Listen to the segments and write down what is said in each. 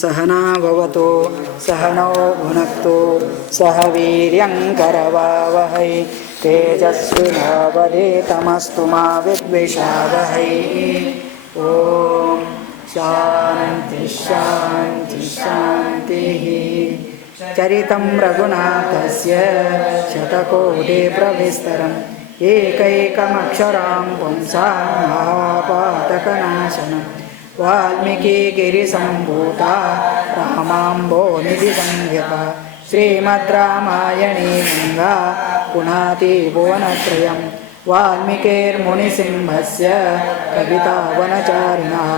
सहना भवतु सहनौ भुनक्तु सह वीर्यं करवावहै तेजस्विनावधीतमस्तु मा विद्विषावहै। ओम शांति शांति शांतिः। चरितं रघुनाथस्य शतकोटि प्रविस्तरम् एकैकमक्षरं पुंसां महापातकनाशनं वाल्मीकिगिरिसम्भूता रामाम्भोनिधिसंज्ञा श्रीमद् रामायणे गङ्गा पुनाति भुवनत्रयं वाल्मीकिर्मुनिसिंहस्य कवितावनचारिणः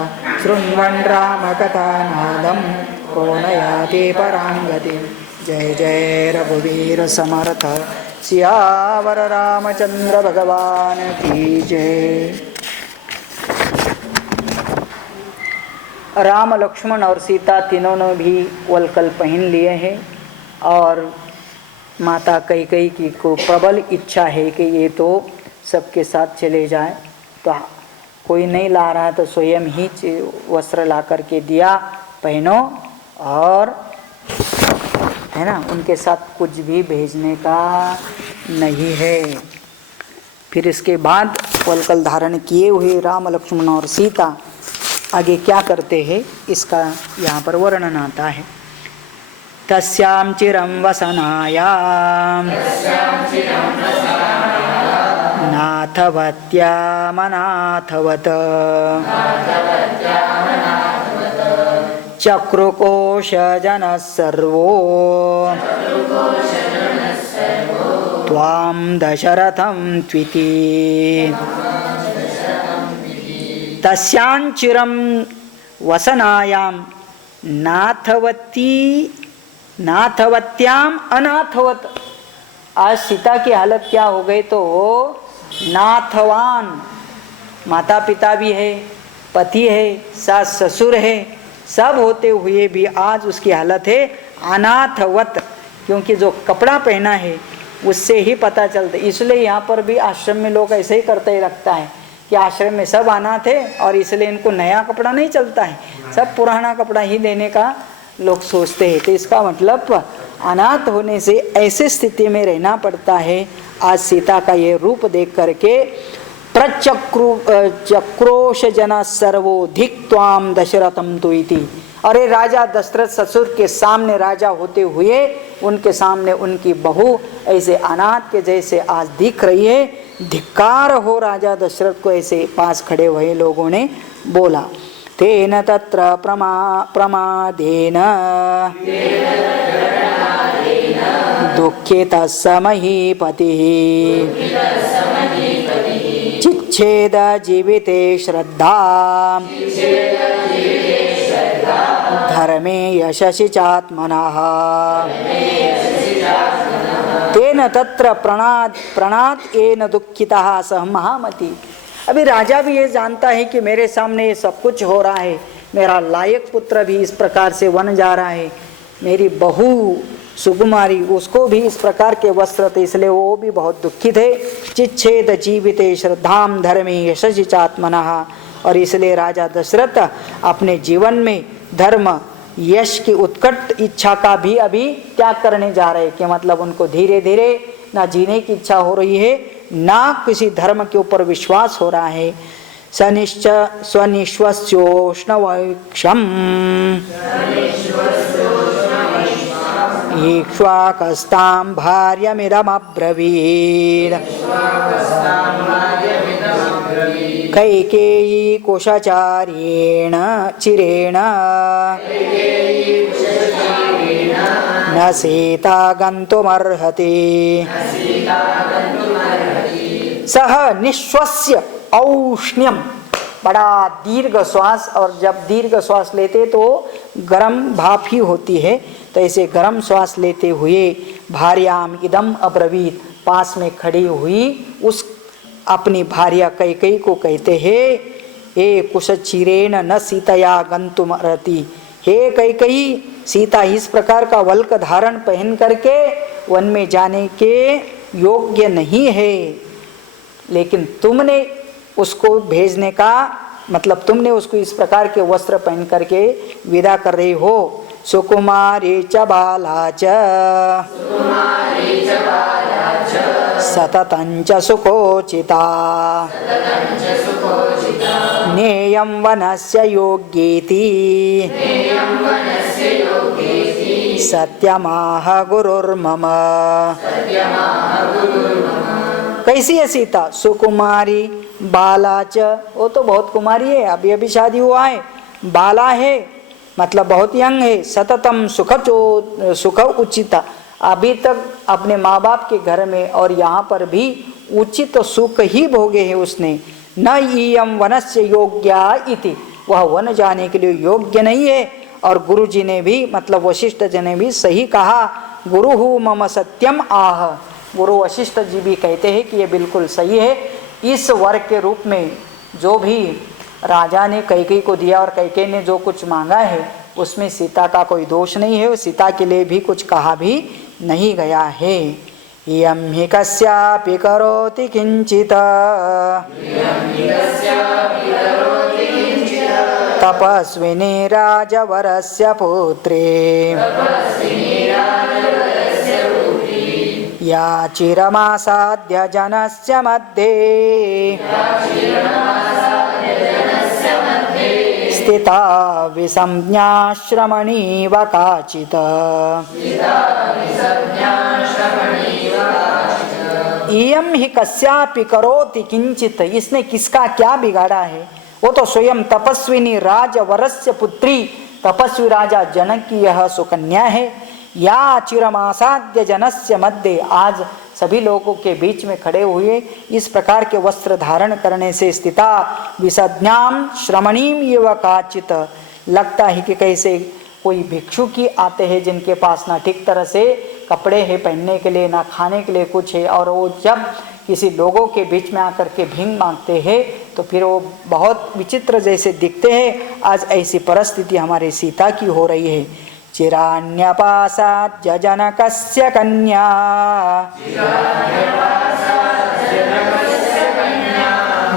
शृण्वन् रामकथानादं को न याति परां गतिम्। जय जय रघुवीर समर्थ सियावर रामचंद्र भगवान की जय। राम लक्ष्मण और सीता तीनों ने भी वलकल पहन लिए हैं और माता कैकेयी की को प्रबल इच्छा है कि ये तो सबके साथ चले जाए, तो कोई नहीं ला रहा तो स्वयं ही वस्त्र ला करके दिया, पहनो और है ना, उनके साथ कुछ भी भेजने का नहीं है। फिर इसके बाद वलकल धारण किए हुए राम लक्ष्मण और सीता आगे क्या करते हैं इसका यहाँ पर वर्णन आता है। तस्यां चिरं वसनायां नाथवत्यामनाथवत् चक्रुकोशजनः सर्वो त्वां दशरथं त्विति। तस्यां चिरं वसनायां नाथवत्याम अनाथवत। आज सीता की हालत क्या हो गई, तो नाथवान माता पिता भी है, पति है, सास ससुर है, सब होते हुए भी आज उसकी हालत है अनाथवत, क्योंकि जो कपड़ा पहना है उससे ही पता चलता। इसलिए यहाँ पर भी आश्रम में लोग ऐसे ही करते ही रखता है कि आश्रम में सब अनाथ है और इसलिए इनको नया कपड़ा नहीं चलता है, सब पुराना कपड़ा ही देने का लोग सोचते हैं। तो इसका मतलब अनाथ होने से ऐसे स्थिति में रहना पड़ता है। आज सीता का ये रूप देख करके चक्रोश जना सर्वोधिक त्वाम दशरथम तु इति। अरे राजा दशरथ ससुर के सामने राजा होते हुए उनके सामने उनकी बहू ऐसे अनाथ के जैसे आज दिख रही है। धिक्कार हो राजा दशरथ को, ऐसे पास खड़े हुए लोगों ने बोला। तेन तत्र प्रमादेन दुःखितः स महीपतिः चिच्छेद जीविते श्रद्धा धर्मे यशसि चात्मनः। तेन तत्र प्रणाद एन दुःखितः सः महामति। अभी राजा भी ये जानता है कि मेरे सामने ये सब कुछ हो रहा है, मेरा लायक पुत्र भी इस प्रकार से वन जा रहा है, मेरी बहू सुकुमारी उसको भी इस प्रकार के वस्त्र थे, इसलिए वो भी बहुत दुखित है। चिच्छेद जीविते श्रद्धाम धर्मे यशसि चात्मनः। और इसलिए राजा दशरथ अपने जीवन में धर्म यश की उत्कट इच्छा का भी अभी त्याग करने जा रहे, कि मतलब उनको धीरे धीरे ना जीने की इच्छा हो रही है, ना किसी धर्म के ऊपर विश्वास हो रहा है। सनिश्च स्वनिश्वस्योष्णवक्षम् ईक्ष्वाकस्तां भार्यमिदमब्रवीत् कैकेयी कुशचार्येण चिरेण न सीता गन्तुमर्हति। सह निश्वस्य औष्ण्यम, बड़ा दीर्घ श्वास, और जब दीर्घ श्वास लेते तो गर्म भाप ही होती है, तो ऐसे गर्म श्वास लेते हुए भार्याम इदम अब्रवीत, पास में खड़ी हुई उस अपनी भार्या कैकेयी को कहते हैं, हे कुशचिरेण न सीतया गंतुमर्हति। हे कैकेयी, सीता इस प्रकार का वल्क धारण पहन करके वन में जाने के योग्य नहीं है, लेकिन तुमने उसको भेजने का मतलब तुमने उसको इस प्रकार के वस्त्र पहन करके विदा कर रही हो। सुकुमारी च बाला च सततं च सुकोचिता नेयं वनस्य योग्येति सत्यमाह गुरुर्मम। कैसी है सीता? सुकुमारी बाला च, वो तो बहुत कुमारी है, अभी अभी शादी हुआ है। बाला है मतलब बहुत यंग है। सततम सुख उचिता, अभी तक अपने माँ बाप के घर में और यहाँ पर भी उचित सुख ही भोगे है उसने। न इयम वनस्य योग्या इति, वह वन जाने के लिए योग्य नहीं है। और गुरु जी ने भी मतलब वशिष्ठ जी ने भी सही कहा, गुरु मम सत्यम आह। गुरु वशिष्ठ जी भी कहते हैं कि ये बिल्कुल सही है। इस वर के रूप में जो भी राजा ने कैकेयी को दिया और कैकेयी ने जो कुछ मांगा है उसमें सीता का कोई दोष नहीं है। सीता के लिए भी कुछ कहा भी नहीं गया है। यम हि कस्यापि करोति किंचित तपस्विनी राजवरस्य पुत्री या चिरमासाद्य जनस्य मध्ये स्थिता विसंज्ञाश्रमणीव काचित्। इयं हि कस्यापि करोति किंचित, इसने किसका क्या बिगाड़ा है? वो तो स्वयं तपस्विनी राजवरस्य पुत्री, तपस्वी राजा जनक की यह सुकन्या है। या चिरमासाद्य जनस्य मध्य, आज सभी लोगों के बीच में खड़े हुए इस प्रकार के वस्त्र धारण करने से स्थिता विसज्ञाम श्रमणीम एव काचित, लगता है कि कैसे कोई भिक्षुकी आते हैं जिनके पास ना ठीक तरह से कपड़े हैं पहनने के लिए, ना खाने के लिए कुछ है, और वो जब किसी लोगों के बीच में आकर के भीख मांगते हैं तो फिर वो बहुत विचित्र जैसे दिखते हैं। आज ऐसी परिस्थिति हमारे सीता की हो रही है। चिरान्यपासाद्य जनकस्य कन्या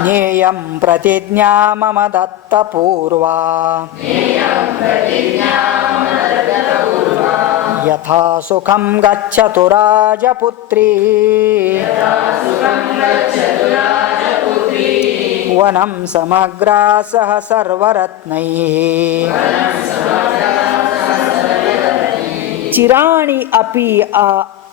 ज्ञेयं प्रतिज्ञा मम दत्तपूर्वा यथा सुखं गच्छतु राजपुत्री वनं समग्रासः सर्वरत्नैः।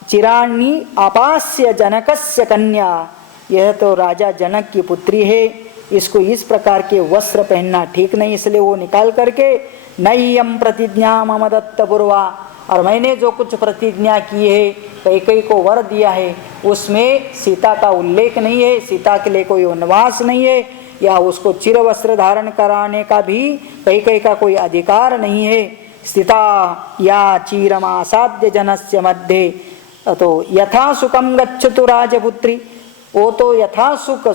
चिराणी अपास्य जनकस्य कन्या, यह तो राजा जनक की पुत्री है, इसको इस प्रकार के वस्त्र पहनना ठीक नहीं, इसलिए वो निकाल करके नय्यम प्रतिज्ञा मम दत्तपूर्वा, और मैंने जो कुछ प्रतिज्ञा की है, कैकेयी को वर दिया है, उसमें सीता का उल्लेख नहीं है। सीता के लिए कोई वनवास नहीं है, या उसको चिर वस्त्र धारण कराने का भी कैकेयी का कोई अधिकार नहीं है। स्थिता या चीरमासाद्य जनस्य मध्ये, तो यथा सुखम गच्छतु राजपुत्री, वो तो यथा सुख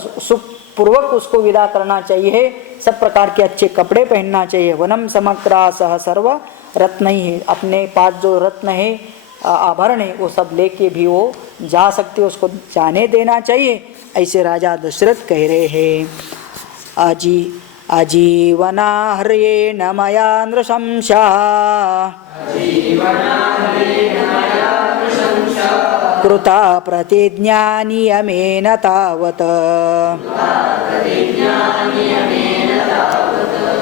पूर्वक उसको विदा करना चाहिए, सब प्रकार के अच्छे कपड़े पहनना चाहिए। वनम समग्रासः सर्व रत्न ही, अपने पास जो रत्न है आभरण है वो सब लेके भी वो जा सकते, उसको जाने देना चाहिए। ऐसे राजा दशरथ कह रहे हैं। आजीवनाहर्येण मया नृशंसा कृता प्रतिज्ञा नियमेन तावत्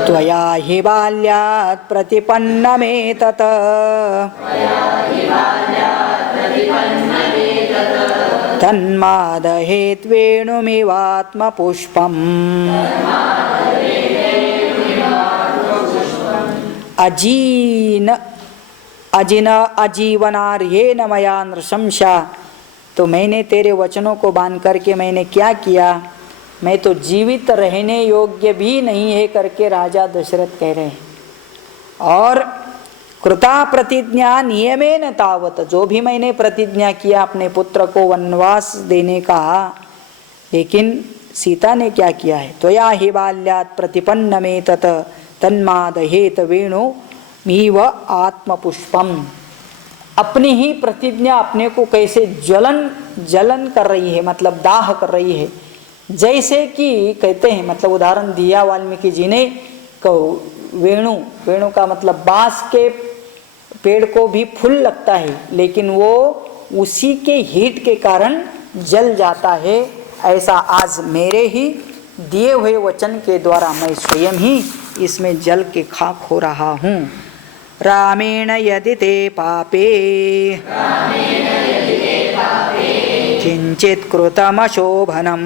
त्वया हि बाल्यात् प्रतिपन्नमेतत् तन्मादहेत् वेणुमिवात्मपुष्पम्। अजीवनार्येण मया नृशंसा, तो मैंने तेरे वचनों को बांध करके मैंने क्या किया, मैं तो जीवित रहने योग्य भी नहीं है करके राजा दशरथ कह रहे हैं। और कृता प्रतिज्ञा नियमेन तावत, जो भी मैंने प्रतिज्ञा किया अपने पुत्र को वनवास देने का, लेकिन सीता ने क्या किया है, त्वया हि बाल्यात् प्रतिपन्नमेतत् तन्मादहेत वेणुमिव आत्मपुष्पम। अपनी ही प्रतिज्ञा अपने को कैसे जलन कर रही है, मतलब दाह कर रही है। जैसे कि कहते हैं, मतलब उदाहरण दिया वाल्मीकि जी ने, वेणु, वेणु का मतलब बांस के पेड़ को भी फूल लगता है, लेकिन वो उसी के हीट के कारण जल जाता है। ऐसा आज मेरे ही दिए हुए वचन के द्वारा मैं स्वयं ही इसमें जल के खाक हो रहा हूँ। रामेण यदि ते पापे किंचित कृतमशोभनम्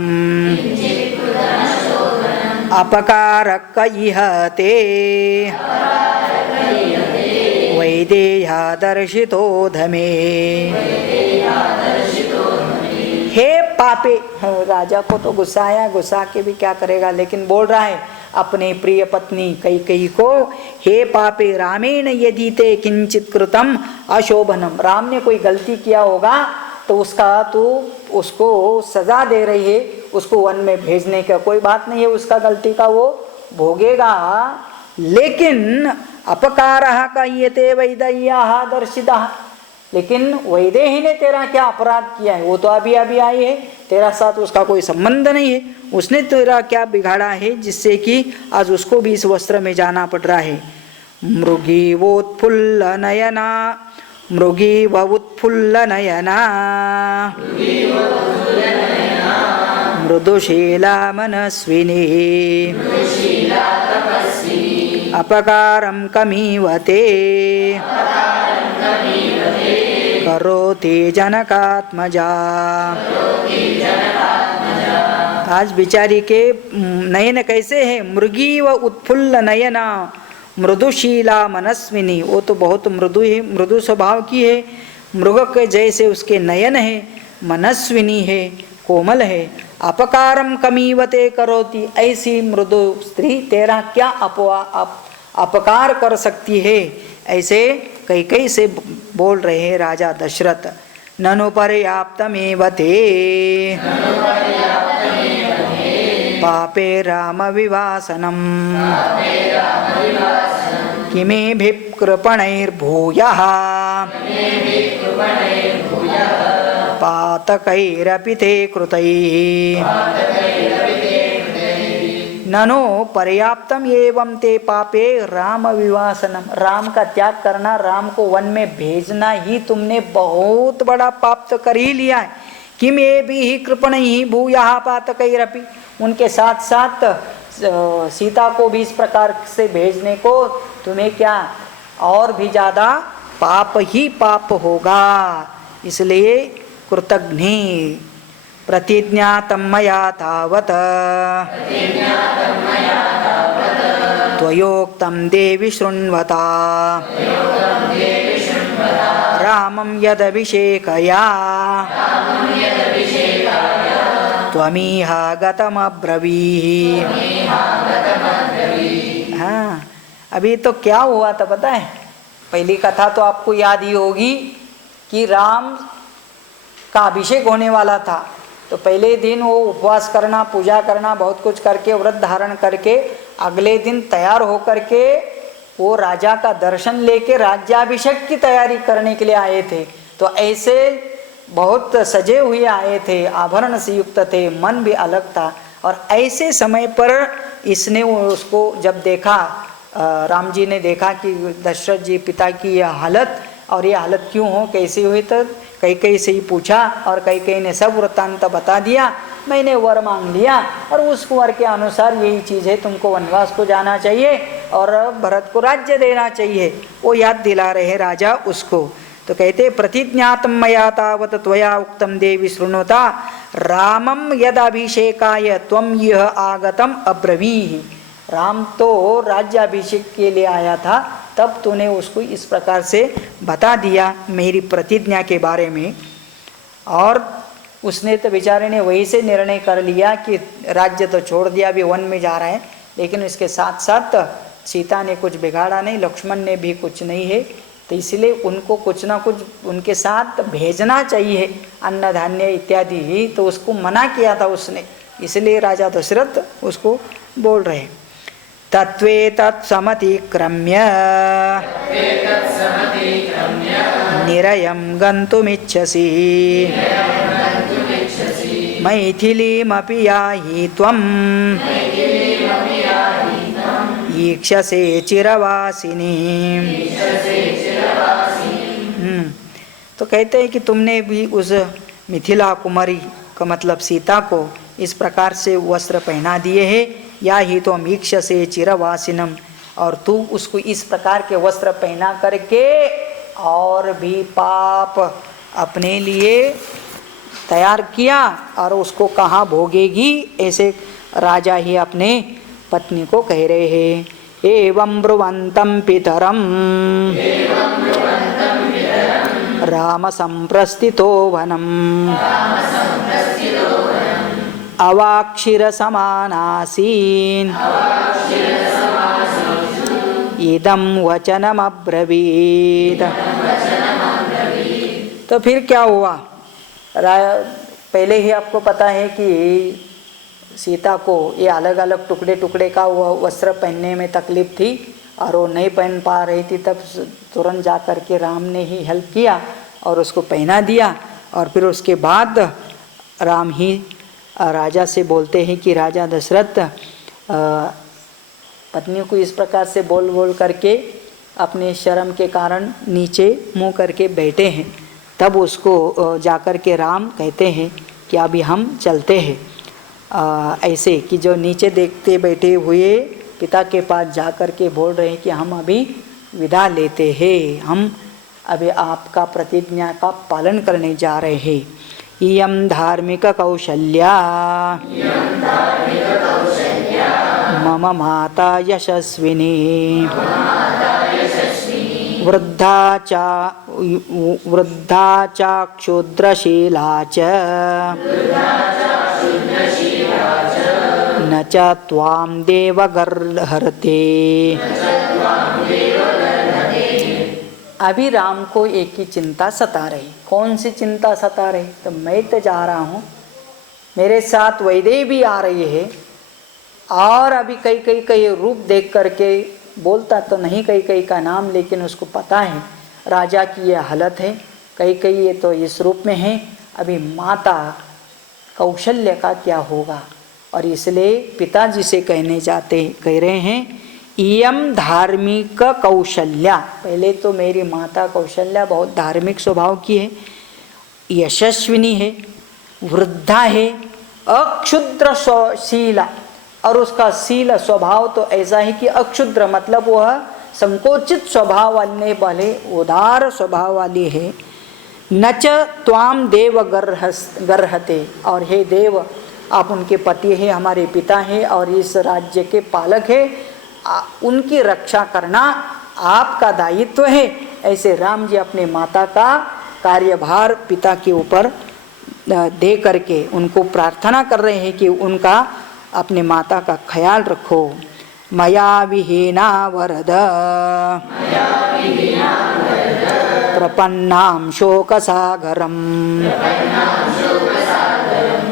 अपकारक इह ते वैदेह्या दर्शितो धमे। हे पापे, राजा को तो गुस्सा आया, गुस्सा के भी क्या करेगा, लेकिन बोल रहा है अपने प्रिय पत्नी कैकेयी को, हे पापे रामेण यदि ते किंचित कृतम अशोभनम, राम ने कोई गलती किया होगा तो उसका तो उसको सजा दे रही है, उसको वन में भेजने का कोई बात नहीं है, उसका गलती का वो भोगेगा। लेकिन अपकारः कायते वैदेह्याः दर्शितः, लेकिन वैदेही ने तेरा क्या अपराध किया है, वो तो अभी अभी आई है, तेरा साथ उसका कोई संबंध नहीं है, उसने तेरा क्या बिगाड़ा है जिससे कि आज उसको भी इस वस्त्र में जाना पड़ रहा है। मृगी वोत्फुल्ल नयना, मृगी वुत्फुल्ल नयना मृदुशीला मनस्विनी अपकारं कमीवते करोति जनकात्मजा। आज बिचारी के नयन कैसे है, मृगी व उत्फुल्ल नयना मृदुशीला मनस्विनी, वो तो बहुत मृदु है, मृदु स्वभाव की है, मृग के जैसे उसके नयन है, मनस्विनी है, कोमल है। अपकारम कमीवते करोति, ऐसी मृदु स्त्री तेरा क्या अपकार कर सकती है, ऐसे कैकेयी से बोल रहे हैं राजा दशरथ। ननु पर्याप्तमेव ते पापे राम विवासनम किमेभिः कृपणैर्भूयः पातकैरपि ते कृतैः। ननो पर्याप्तम एवं ते पापे राम विवासनम, राम का त्याग करना, राम को वन में भेजना ही तुमने बहुत बड़ा पाप तो कर ही लिया है। किम एभिः कृपणैः भूयः पातकैरपि, उनके साथ साथ सीता को भी इस प्रकार से भेजने को तुम्हें क्या और भी ज़्यादा पाप ही पाप होगा। इसलिए कृतघ्ने प्रतिज्ञातं मया तावत् त्वयोक्तं देवि शृण्वता रामं यदभिषेकया त्वमिह गतमब्रवीहि। हाँ, अभी तो क्या हुआ था पता है, पहली कथा तो आपको याद ही होगी कि राम का अभिषेक होने वाला था, तो पहले दिन वो उपवास करना, पूजा करना, बहुत कुछ करके, व्रत धारण करके, अगले दिन तैयार होकर के वो राजा का दर्शन लेके राज्याभिषेक की तैयारी करने के लिए आए थे। तो ऐसे बहुत सजे हुए आए थे, आभरण से युक्त थे, मन भी अलग था। और ऐसे समय पर इसने उसको जब देखा, राम जी ने देखा कि दशरथ जी पिता की यह हालत, और ये हालत क्यों हो, कैसी हुई, तो कैकेयी से ही पूछा और कैकेयी ने सब वृत्तांत बता दिया। मैंने वर मांग लिया और उस वर के अनुसार यही चीज़ है, तुमको वनवास को जाना चाहिए और भरत को राज्य देना चाहिए, वो याद दिला रहे राजा उसको। तो कहते प्रतिज्ञातं मया तावत् त्वया उक्तं देवी शृणुता रामं यदभिषेकाय त्वं यह आगतम अब्रवीहि। राम तो राज्याभिषेक के लिए आया था, तब तूने उसको इस प्रकार से बता दिया मेरी प्रतिज्ञा के बारे में। और उसने तो बेचारे ने वही से निर्णय कर लिया कि राज्य तो छोड़ दिया, अभी वन में जा रहा है, लेकिन इसके साथ साथ सीता ने कुछ बिगाड़ा नहीं, लक्ष्मण ने भी कुछ नहीं है, तो इसलिए उनको कुछ ना कुछ उनके साथ भेजना चाहिए, अन्न धान्य इत्यादि ही, तो उसको मना किया था उसने। इसलिए राजा दशरथ उसको बोल रहे तत्वे तत्समतिक्रम्य निरयं गन्तुमिच्छसि मैथिलीमपि याहि त्वम् ईक्षसे चिरवासिनी। तो कहते हैं कि तुमने भी उस मिथिला कुमारी का मतलब सीता को इस प्रकार से वस्त्र पहना दिए हैं। या ही तो ईक्षसे चिरवासिनम, और तू उसको इस प्रकार के वस्त्र पहना करके और भी पाप अपने लिए तैयार किया और उसको कहाँ भोगेगी, ऐसे राजा ही अपने पत्नी को कह रहे हैं। एवं ब्रुवन्तं पितरं राम संप्रस्थितो वनम् अवाक्षिर समानासीन इदं वचनमब्रवीत। तो फिर क्या हुआ, पहले ही आपको पता है कि सीता को ये अलग अलग टुकड़े टुकड़े का वस्त्र पहनने में तकलीफ थी और वो नहीं पहन पा रही थी। तब तुरंत जा कर के राम ने ही हेल्प किया और उसको पहना दिया। और फिर उसके बाद राम ही राजा से बोलते हैं कि राजा दशरथ पत्नी को इस प्रकार से बोल बोल करके अपने शर्म के कारण नीचे मुँह करके बैठे हैं। तब उसको जाकर के राम कहते हैं कि अभी हम चलते हैं। ऐसे कि जो नीचे देखते बैठे हुए पिता के पास जाकर के बोल रहे हैं कि हम अभी विदा लेते हैं, हम अभी आपका प्रतिज्ञा का पालन करने जा रहे हैं। इयं धार्मिक कौशल्या मम माता यशस्विनी वृद्धा च क्षुद्रशीला च न च त्वां देव गर्हते। अभी राम को एक ही चिंता सता रही। कौन सी चिंता सता रही? तो मैं तो जा रहा हूँ, मेरे साथ वैदेही भी आ रही है और अभी कई रूप देख करके बोलता तो नहीं कई का नाम, लेकिन उसको पता है राजा की ये हालत है। कई ये तो इस रूप में है, अभी माता कौशल्य का क्या होगा। और इसलिए पिताजी से कह रहे हैं इयम धार्मिक कौशल्या। पहले तो मेरी माता कौशल्या बहुत धार्मिक स्वभाव की है, यशस्विनी है, वृद्धा है, अक्षुद्रशीला, और उसका शील स्वभाव तो ऐसा है कि अक्षुद्र मतलब वह संकोचित स्वभाव वाले वाले उदार स्वभाव वाली है। न च त्वाम देव गर्हते, और हे देव आप उनके पति हैं, हमारे पिता हैं और इस राज्य के पालक हैं, उनकी रक्षा करना आपका दायित्व है। ऐसे राम जी अपने माता का कार्यभार पिता के ऊपर दे करके उनको प्रार्थना कर रहे हैं कि उनका अपने माता का ख्याल रखो। मया विहीना वरद प्रपन्नां शोकसागरम्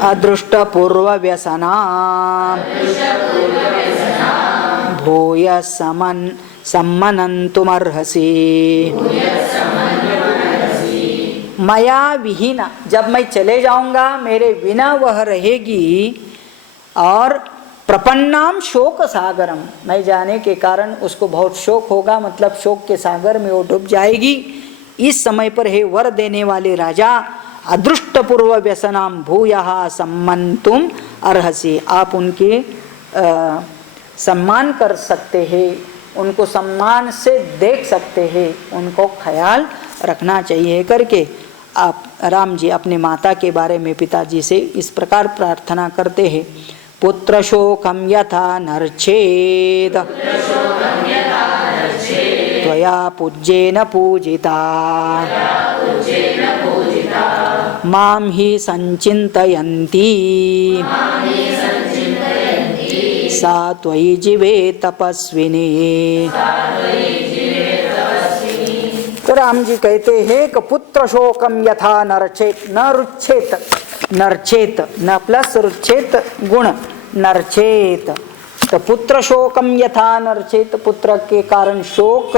अदृष्टपूर्वव्यसना भूय सम्मनन्तुमर्हसि। मया विहीना, जब मैं चले जाऊंगा मेरे बिना वह रहेगी। और प्रपन्नाम शोक सागरम, मैं जाने के कारण उसको बहुत शोक होगा, मतलब शोक के सागर में वो डूब जाएगी। इस समय पर हे वर देने वाले राजा, अदृष्टपूर्व व्यसनाम भूयः सम्मन्तुम अर्हसि, आप उनके सम्मान कर सकते हैं, उनको सम्मान से देख सकते हैं, उनको ख्याल रखना चाहिए करके आप राम जी अपने माता के बारे में पिताजी से इस प्रकार प्रार्थना करते हैं। पुत्र शोकम यथा नर्चेद त्वया पूज्येन पूजिता मां हि संचिन्तयन्ती सा त्वयि जीवे तपस्विनी। तो राम जी कहते हैं कि पुत्र शोकम यथा नरचेत, न रुच्छेत, नरचेत न प्लस रुच्छेत गुण, नरचेत। तो पुत्र शोकम यथा नरचेत, पुत्र के कारण शोक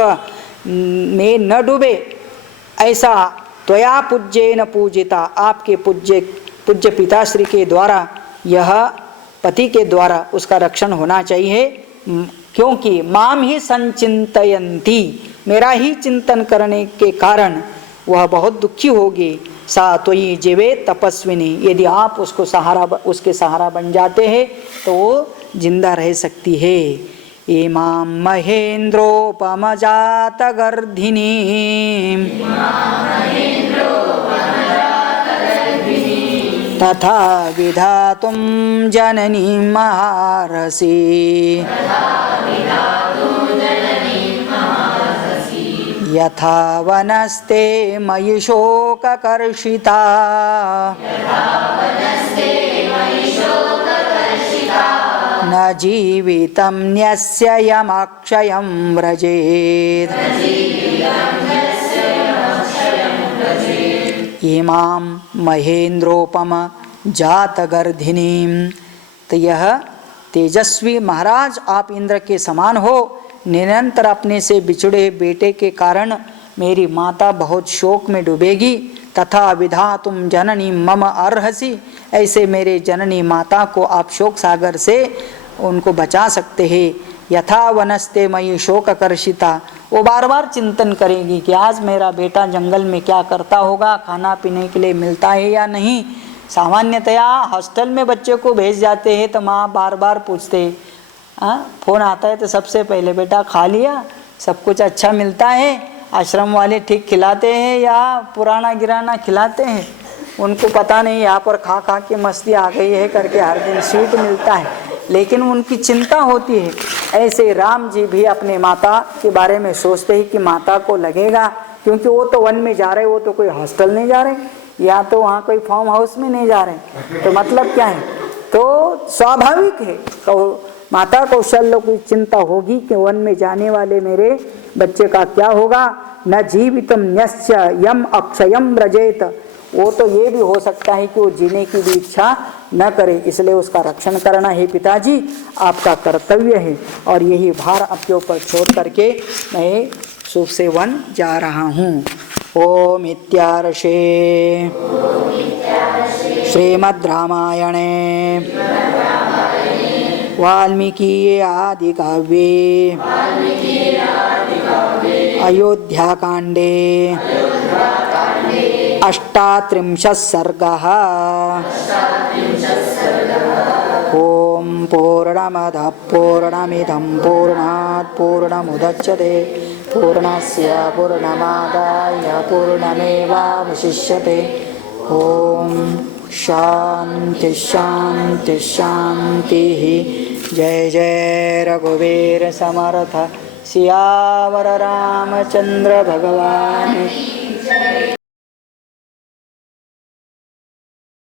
में न डूबे, ऐसा त्वया पूज्येन पूजिता, आपके पूज्य पूज्य पिताश्री के द्वारा, यह पति के द्वारा उसका रक्षण होना चाहिए। क्योंकि माम ही संचिंतयंती, मेरा ही चिंतन करने के कारण वह बहुत दुखी होगी। सा त्वयि जीवे तपस्विनी, यदि आप उसके सहारा बन जाते हैं तो वो जिंदा रह सकती है। इमां महेन्द्रोपमजातगर्धिनी तथा विधातुं जननी महारसी, यथा वनस्ते मयि शोककर्षिता, न जीवितं न्यस्य यमक्षयं व्रजेत्। इमां महेन्द्रोपम जातगर्धिनीं, तो यह तेजस्वी महाराज आप इंद्र के समान हो, निरंतर अपने से बिछुड़े बेटे के कारण मेरी माता बहुत शोक में डूबेगी। तथा विधातुम जननी मम अर्हसि, ऐसे मेरे जननी माता को आप शोक सागर से उनको बचा सकते हैं। यथा वनस्ते मयि शोककर्षिता, वो बार बार चिंतन करेगी कि आज मेरा बेटा जंगल में क्या करता होगा, खाना पीने के लिए मिलता है या नहीं। सामान्यतया हॉस्टल में बच्चे को भेज जाते हैं तो माँ बार बार पूछते हैं, फ़ोन आता है तो सबसे पहले बेटा खा लिया, सब कुछ अच्छा मिलता है, आश्रम वाले ठीक खिलाते हैं या पुराना गिराना खिलाते हैं। उनको पता नहीं यहाँ पर खा खा के मस्ती आ गई है करके हर दिन स्वीट मिलता है, लेकिन उनकी चिंता होती है। ऐसे राम जी भी अपने माता के बारे में सोचते हैं कि माता को लगेगा, क्योंकि वो तो वन में जा रहे, वो तो कोई हॉस्टल नहीं जा रहे, या तो वहाँ कोई फार्म हाउस में नहीं जा रहे, तो मतलब क्या है, तो स्वाभाविक है तो माता कौशल्य को चिंता होगी कि वन में जाने वाले मेरे बच्चे का क्या होगा। न जीवितम न्यस्य यम अक्षयम व्रजेत, वो तो ये भी हो सकता है कि वो जीने की भी इच्छा न करे, इसलिए उसका रक्षण करना है पिताजी आपका कर्तव्य है। और यही भार आपके ऊपर छोड़ करके मैं सुख से वन जा रहा हूँ। ओम इत्यार्षे श्रीमद् रामायणे वाल्मीकि आदि काव्ये अयोध्याकाण्डे 38 सर्गः। ओम पूर्णमदः पूर्णमिदं पूर्णात् पूर्णमुदच्यते पूर्णस्य पूर्णमादाय पूर्णमेवावशिष्यते। ओम शांति शांति शांति। जय जय रघुवीर समर्थ सियावर रामचंद्र भगवान